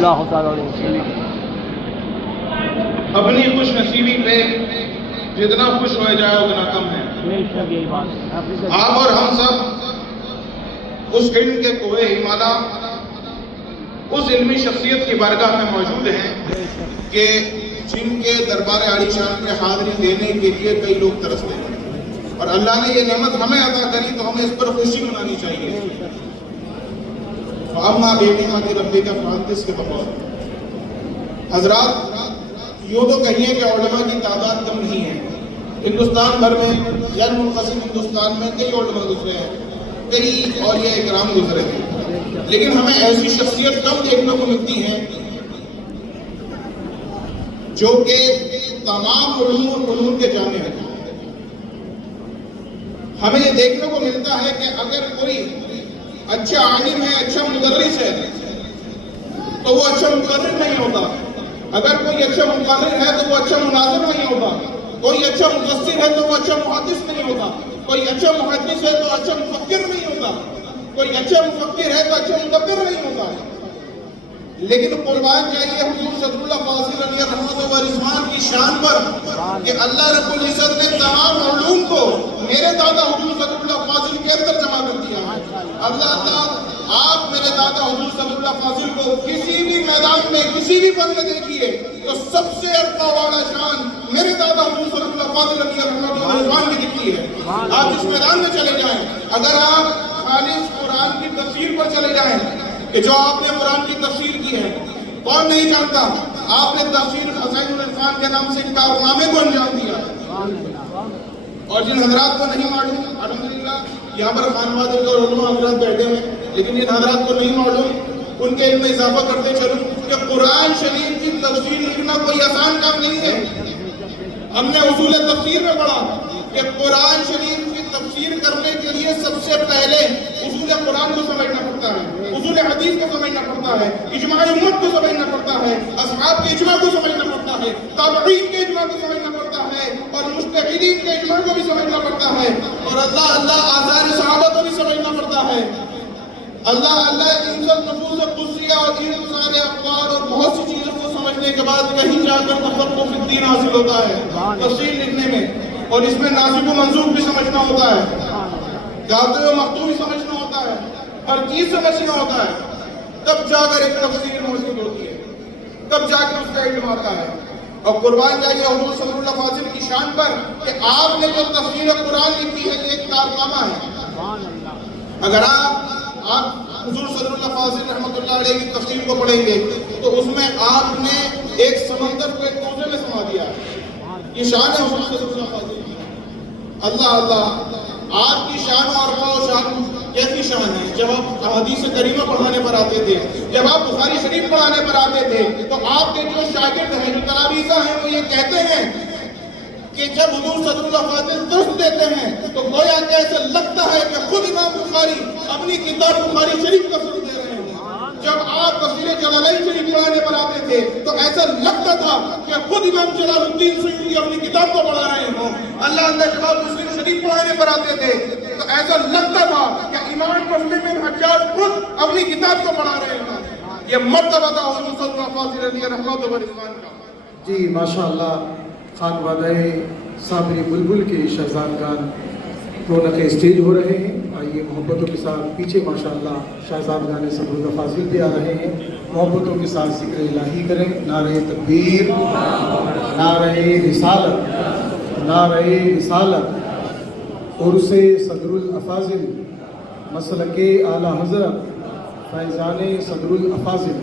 اللہ تعالیٰ علیہ وسلم۔ اپنی خوش نصیبی پہ جتنا خوش ہو جائے اتنا کم ہے۔ یہی بات آپ اور ہم سب اس علم کے کوہ ہمالا، اس علمی شخصیت کی بارگاہ میں موجود ہیں کہ جن کے دربار عالی شان میں حاضری دینے کے لیے کئی لوگ ترستے ہیں، اور اللہ نے یہ نعمت ہمیں عطا کری تو ہمیں اس پر خوشی منانی چاہیے۔ فَأَمَّا بِنِعْمَتِ رَبِّكَ فَحَدِّثْ کے بقول حضرات، یوں تو کہیے کہ علماء کی تعداد کم نہیں ہے۔ ہندوستان بھر میں یا منقسم ہندوستان میں کئی علماء گزرے ہیں، کئی اولیاء اکرام گزرے ہیں، لیکن ہمیں ایسی شخصیت کم دیکھنے کو ملتی ہیں جو کہ تمام علوم و فنون کے جامع ہیں۔ ہمیں یہ دیکھنے کو ملتا ہے کہ اگر کوئی اچھا عالم ہے، اچھا مدرس ہے، تو وہ اچھا مقرر نہیں ہوتا۔ اگر کوئی اچھا مقرر ہے تو وہ اچھا مناظر نہیں ہوتا۔ کوئی اچھا مفسر ہے تو وہ اچھا محدث نہیں ہوتا۔ کوئی اچھا محدث ہے تو اچھا مفکر نہیں ہوتا۔ کوئی اچھا مفکر ہے تو اچھا مدبر نہیں ہوتا۔ لیکن قربان جائیے حضور صلی اللہ فاضل علیہ رحمت و رضوان کی شان پر کہ اللہ رب العزت نے تمام علوم کو میرے دادا حضور صلی اللہ فاضل کے اندر جمع کر دیا۔ اللہ آپ میرے دادا حضور صلی اللہ فاضل کو کسی بھی میدان میں کسی بھی فن میں دیکھیے تو سب سے ارفع والا شان میرے دادا حضور صلی اللہ فاضل علیہ رحمت و رضوان کی دکھتی ہے۔ آپ اس میدان میں چلے جائیں، اگر آپ خالص قرآن کی تفسیر پر چلے جائیں کہ جو آپ نے قرآن کی تفسیر کی ہے، کون نہیں جانتا؟ آپ نے تفسیر خزائن العرفان کے نام سے کارنامے کو انجام دیا، اور جن حضرات کو نہیں معلوم، الحمدللہ یہاں پر خانواد اور علماء حضرات بیٹھے ہیں، لیکن جن حضرات کو نہیں معلوم ان کے علم میں اضافہ کرتے چلوں کہ قرآن شریف کی تفسیر لکھنا کوئی آسان کام نہیں ہے۔ ہم نے اصول تفسیر میں پڑھا کہ قرآن شریف کی تفسیر کرنے کے لیے سب سے پہلے اصول قرآن کو سمجھنا پڑتا ہے، اصول حدیث کو سمجھنا پڑتا ہے، اجماع امت کو سمجھنا پڑتا ہے، اصحاب کے اجماع کو سمجھنا پڑتا ہے، تابعین کے اجماع کو سمجھنا پڑتا ہے، اور مجتہدین کے اجماع کو بھی سمجھنا پڑتا ہے، اور اللہ آثار صحابہ کو بھی سمجھنا پڑتا ہے۔ اللہ انزل نفوذ قدسیہ اور دین سارے اقوال اور بہت سی چیزوں کو سمجھنے کے بعد کہیں جا کر تفقہ فی الدین حاصل ہوتا ہے تفسیر لکھنے میں، اور اس میں ناسخ و منسوخ بھی سمجھنا ہوتا ہے، کاتب و مکتوب بھی سمجھنا ہوتا ہے، ہر چیز سمجھنا ہوتا ہے، تب جا کر ایک تفسیر موجود ہوتی ہے، تب جا کر اس کا علم آتا ہے۔ اور قربان جائیے حضور صلی اللہ علیہ وسلم کی شان پر کہ آپ نے جو تفسیر قرآن لکھی ہے یہ ایک کارنامہ ہے۔ اگر آپ حضور صلی اللہ علیہ وسلم رحمۃ اللہ علیہ کی تفسیر کو پڑھیں گے تو اس میں آپ نے ایک سمندر کو ایک کوزے میں سما دیا ہے۔ یہ شان ہے حضور صلی اللہ علیہ وسلم۔ اللہ آپ کی شان اور شان کیسی شان ہے؟ جب آپ حدیث کریمہ پڑھانے پر آتے تھے، جب آپ بخاری شریف پڑھانے پر آتے تھے تو آپ کے جو شاگرد ہیں، جو تلامیذ ہیں، وہ یہ کہتے ہیں کہ جب حضور صلی اللہ علیہ وسلم درس دیتے ہیں تو گویا کہ ایسا لگتا ہے کہ خود امام بخاری اپنی کتاب بخاری شریف کا سن دے رہے ہیں۔ جب آپ تفسیر جلالین شریف پڑھانے پر آتے تھے تو ایسا لگتا تھا کہ خود امام جلال الدین سیوطی اپنی کتاب کو پڑھا رہے ہوں۔ اللہ جب آپ مسلم شریف پڑھانے پر آتے تھے تو ایسا لگتا تھا کہ امام مسلم بن حجاج خود اپنی کتاب کو پڑھا رہے ہیں۔ یہ مرتبہ تھا حضور صلی اللہ علیہ رحمۃ و رضوان کا۔ جی ماشاءاللہ، خانوادہ صابری بلبل کے شہزادگان رونق اسٹیج ہو رہے ہیں۔ آئیے محبتوں کے ساتھ پیچھے ماشاءاللہ شہزادگان صبر اللہ فاضل بھی آ رہے ہیں، محبتوں کے ساتھ ذکر الہی کریں۔ نعرہ تکبیر، نعرہ رسالت، نعرہ رسالت۔ عرس صدر الافاضل، مسلک اعلیٰ حضرت فیضان صدر الافاضل،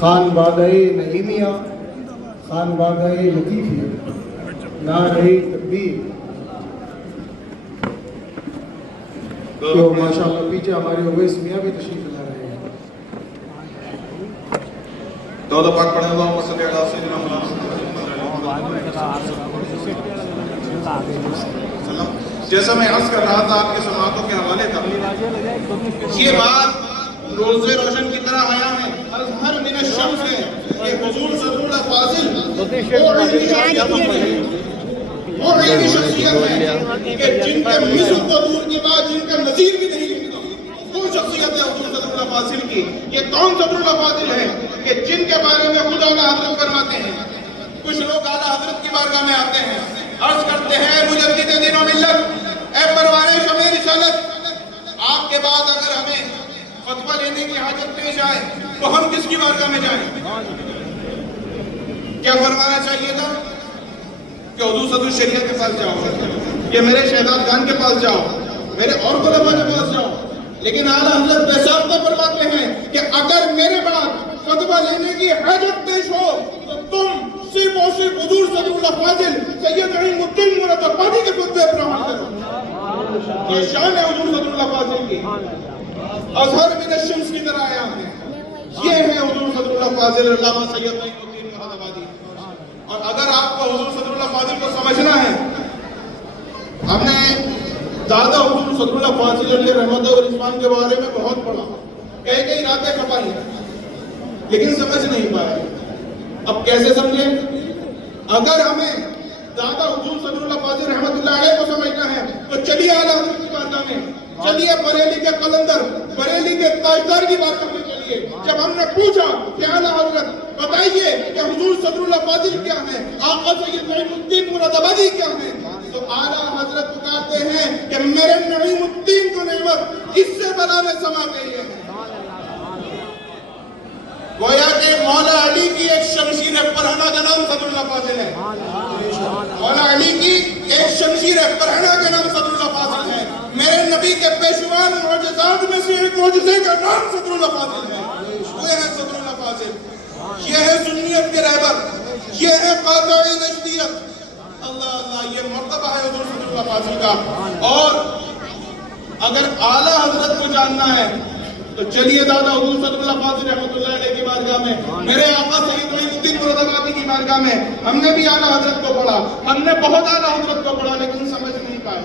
خانوادہ نعیمیہ، خانوادہ لطیفیہ، نعرہ تکبیر۔ تو ماشاءاللہ پیچھے ہمارے اویس میاں بھی تشریف لا رہے ہیں۔ دعوت پاک پڑھیں، اللہم صلی علی سیدنا محمد۔ جیسا میں عرض کر رہا تھا آپ کے سماعتوں کے حوالے تک، یہ بات روزے روشن کی طرح آیا ہے ہر من الشمس ہے کہ حضور صلی اللہ فاضل وہ علمی شخصیت ہے کہ جن کے مثل کو دور کے بعد جن کا نظیر بھی نہیں، وہ شخصیت ہے حضور صلی اللہ صدراللہ فاضل کی. یہ کون صدراللہ فاضل ہے کہ جن کے بارے میں خود اعلیٰ حضرت فرماتے ہیں؟ کچھ لوگ اعلیٰ حضرت کی بارگاہ میں آتے ہیں، عرض کرتے ہیں مجدد دین و ملت، اے پروانِ شمع رسالت، آپ کے بعد اگر ہمیں فتویٰ لینے کی حاجت پیش آئے تو ہم کس کی بارگاہ میں جائیں؟ کیا فرمانا چاہیے تھا کہ حضور صدر الشریعت کے پاس جاؤ، کہ میرے شہزاد خان کے پاس جاؤ، میرے اور علماء کے پاس جاؤ. لیکن اعلیٰ حضرت بے ساختہ فرماتے ہیں کہ اگر میرے بعد فتویٰ لینے کی حاجت پیش ہو تو تم صرف اور صرف حضور صدراللہ فاضل سید عین الدین مراد آبادی کے فتوے پر عمل کرو. یہ شان ہے حضور صدراللہ فاضل کی. اظہر من الشمس کی طرح آیا ہے. یہ ہے حضور صدراللہ فاضل علامہ سید عین الدین مراد آبادی. اور اگر آپ کو حضور صدراللہ فاضل کو سمجھنا ہے، ہم نے دادا حضور صدراللہ فاضل علیہ رحمت و رضوان کے بارے میں بہت پڑھا، کئی راتیں کھپائی ہیں، لیکن سمجھ نہیں پائے. اب کیسے سمجھیں؟ اگر ہمیں دادا حضور صدراللہ فاضل رحمت اللہ علیہ کو سمجھنا ہے تو چلیے اعلیٰ حضرت کی بارگاہ میں، چلیے بریلی کے قلندر، بریلی کے تاجدار کی بارگاہ میں چلیے. جب ہم نے پوچھا کہ اعلیٰ حضرت بتائیے کہ حضور صدراللہ فاضل کیا ہے، آقا سید عین الدین مراد آبادی کیا ہے، تو اعلیٰ حضرت پکارتے ہیں کہ میرے نعیم الدین کو نعمت اس سے بلا میں سما گئی ہے. گویا کہ مولا علی کی ایک شمشیر پرہنہ کا نام صدراللہ فاضل ہے. مولا علی کی ایک شمشیر پرہنہ کا نام صدراللہ فاضل ہے. میرے نبی کے پیشوان معجزات میں سے ایک معجزے کا نام صدراللہ فاضل ہے. وہ ہے صدراللہ فاضل. یہ ہے سنیت کے رہبر، یہ ہے قاطع نجدیت. اللہ اللہ، یہ مرتبہ ہے حضور صدراللہ فاضل کا. اور اگر اعلیٰ حضرت کو جاننا ہے تو چلیے دادا حضور صدراللہ فاضل رحمۃ اللہ علیہ کی بارگاہ میں، میرے آقا سید عین الدین مراد آبادی کی بارگاہ میں. ہم نے بھی اعلیٰ حضرت کو پڑھا، ہم نے بہت اعلیٰ حضرت کو پڑھا، لیکن سمجھ نہیں پائے.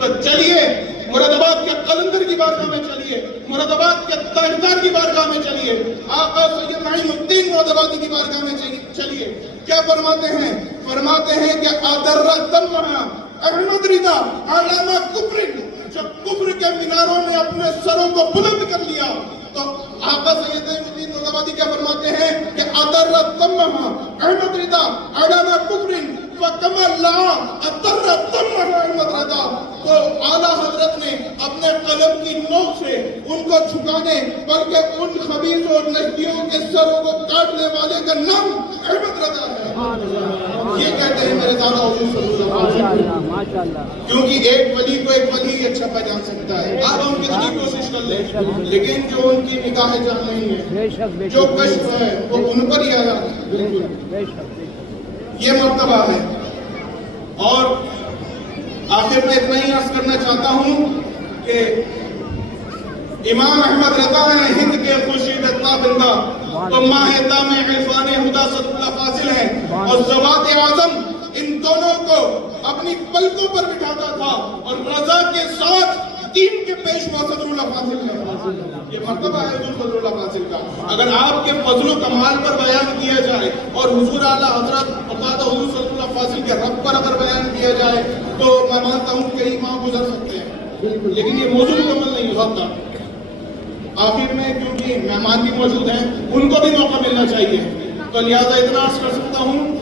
تو چلیے مراد آباد کے قلندر کی بارگاہ میں چلیے، مراد آباد کے تاجدار کی بارگاہ میں چلیے، آقا سید عین الدین مراد آبادی کی بارگاہ میں چلیے. کیا فرماتے ہیں؟ فرماتے ہیں کہ آدرت دمہا احمد رضا علامہ کفر. جب کفر کے میناروں نے اپنے سروں کو بلند کر لیا تو آقا سید عین الدین مراد آبادی کیا فرماتے ہیں کہ آدرت دمہا احمد رضا علامہ کفر وَكَمَا اللَّهَ أَدَّرَّ دَمَّهَا احمد رضا. تو اعلیٰ حضرت نے اپنے قلم کی نوک سے ان کو جھکانے بلکہ ان خبیث اور نجدیوں کے سروں کو کاٹنے والے کا نام احمد رضا ہے. یہ کہتے ہیں میرے دادا حضور صلی اللہ علیہ وسلم. کیونکہ ایک ولی کو ایک ولی اچھا پہچان سکتا ہے. اب ہم کتنی کوشش کر لیں، لیکن جو ان کی نگاہ جان نہیں ہے، جو کشف ہے وہ ان پر ہی آیا. یہ مرتبہ ہے. اور آخر میں اتنا ہی عرض کرنا چاہتا ہوں کہ امام احمد رضا ہیں ہند کے خورشید تابندہ، تو ماہ تام عرفان خدا صدراللہ فاضل ہیں. اور ذوات اعظم ان دونوں کو اپنی پلکوں پر بٹھاتا تھا اور رضا کے ساتھ دین کے پیشوا صدراللہ فاضل ہے. یہ مرتبہ ہے حضور صدراللہ فاضل کا. اگر آپ کے فضل و کمال پر بیان کیا جائے اور حضور اعلیٰ حضرت حضور صدراللہ فاضل کے رب پر اگر بیان کیا جائے تو میں مانتا ہوں کئی ماہ گزر سکتے ہیں، لیکن یہ موضوع مکمل نہیں ہوتا. آخر میں کیونکہ مہمان بھی موجود ہیں، ان کو بھی موقع ملنا چاہیے، تو لہٰذا اتنا عرض کر سکتا ہوں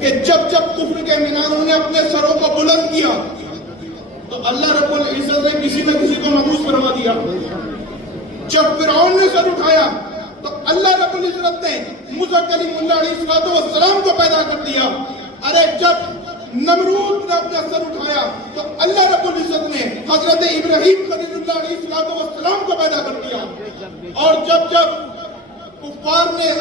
کہ جب کفر کے میناروں نے اپنے سروں کو بلند کیا تو اللہ رب العزت نے کسی نہ کسی کو محفوظ فرما دیا. جب فرعون نے سر اٹھایا تو اللہ رب العزت نے موسیٰ کلیم اللہ علیہ السلام کو پیدا کر دیا. ارے جب نمرود نے اپنا سر اٹھایا تو اللہ رب العزت نے حضرت ابراہیم خلیل اللہ علیہ السلام کو پیدا کر دیا. اور جب کفار نے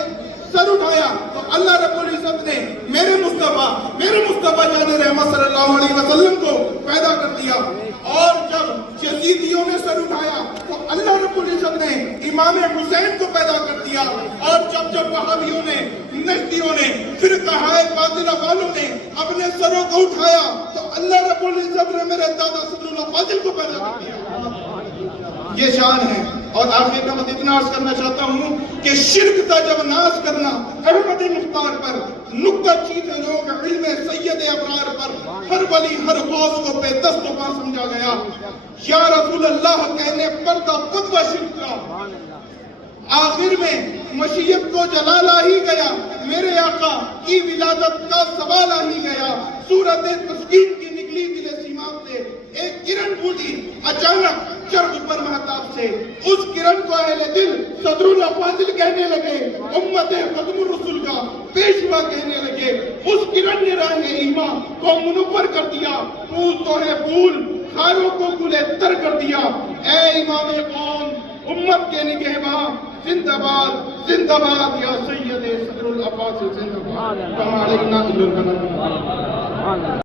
سر اٹھایا تو اللہ رب العزت نے میرے مصطفیٰ جان رحمت صلی اللہ علیہ وسلم کو پیدا کر دیا. اور جب یزیدیوں نے سر اٹھایا تو اللہ رب العزت نے امام حسین کو پیدا کر دیا. اور جب وہابیوں نے، نجدیوں نے، فرقہ باطلہ والوں نے اپنے سروں کو اٹھایا تو اللہ رب العزت نے میرے دادا صدراللہ فاضل کو پیدا کر دیا. یہ شان ہے. اور آخر میں اتنا عرض کرنا چاہتا ہوں کہ شرک کا جب ناز کرنا احمد مختار پر، نکتہ چیز لوگ علم سید ابرار پر، ہر ولی ہر غوث کو بے دست و پا سمجھا گیا. یا رسول اللہ کہنے پر دا قدوہ شرک کا. آخر میں مشیت کو جلال آ ہی گیا، میرے آقا کی ولادت کا سوال آ ہی گیا. صورت تسکین کی نکلی دل سیماب سے ایک کرن پھوٹی اچانک چرخ پر مہتاب سے. اس کرن کو اہل دل صدر الافاضل کہنے لگے، امت خدم الرسول کا پیشوا کہنے لگے. اس کرن نے راہ ایمان کو منور کر دیا، پھول تو ہے پھول خاروں کو گلے تر کر دیا. اے امام قوم امت کے نگہباں زندہ باد زندہ باد یا سید صدر الافاضل زندہ باد.